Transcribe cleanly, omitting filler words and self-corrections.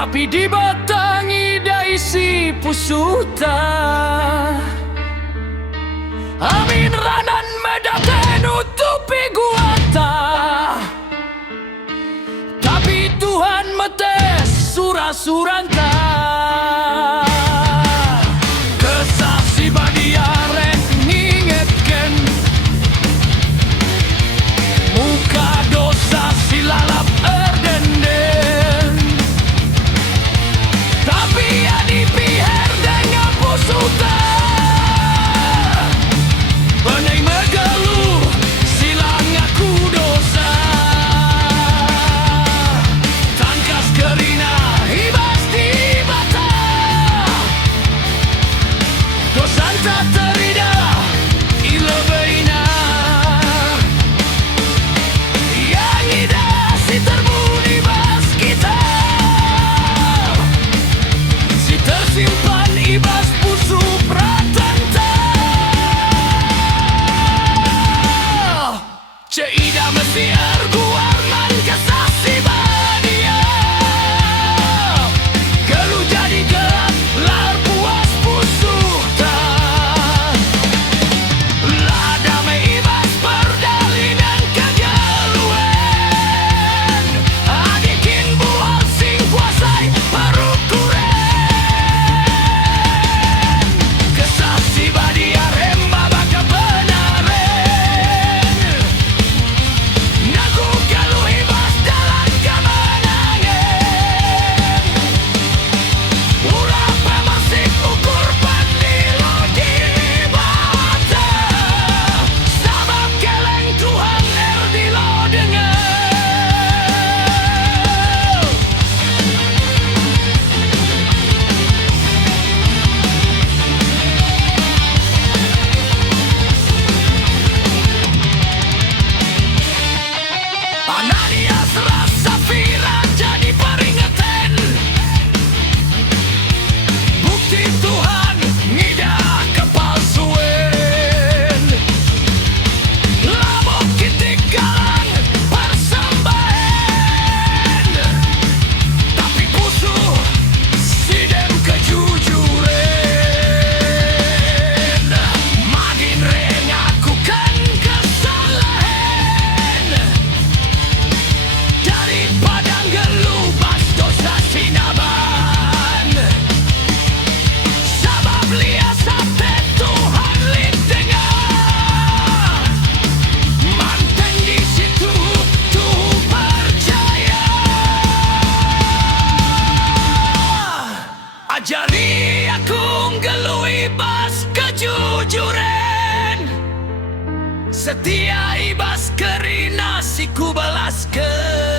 tapi dibatangi daisi pusuta. Amin ranan medaten utupi guata, tapi Tuhan metes surah-suranta. Kesah si badiaren ngingetken, muka dosa si lalap erdenden, tapi ya dipiher dengan pusuta. Benai megeluh silang aku dosa, tangkas kerina ibas di mata. Dosan tak terida ilo beina, yang ida si terbuni bas kita, si tersimpan ibas pusu pratanta. Ceida mesti arguaman kesah si badia, gelu jadi gelap lar puas pusuh tak. Lah damai ibas perdalinan kegeluan, adikin bual sing kuasai perukuran. Kesah si badia remba baka benaren, naku gelu ibas dalam kemenangan. Urapa masih ukur pandilo di bata, sabab keleng Tuhan erdilo dengan. Ananias rasa Safira jadi peringatan, bukti Tuhan ngidah kepalsuan. Lamok kitik galang persembahan, tapi pusuh sidem kejujuran. Magin rengakukan kesalahan, daripada ngelubas dosa sinaban. Sabab lia sampai Tuhan lip dengar, manten di situ tuh percaya. Ajari aku ngelui bas kejujuran, setia ibas kerina si ku balaskan.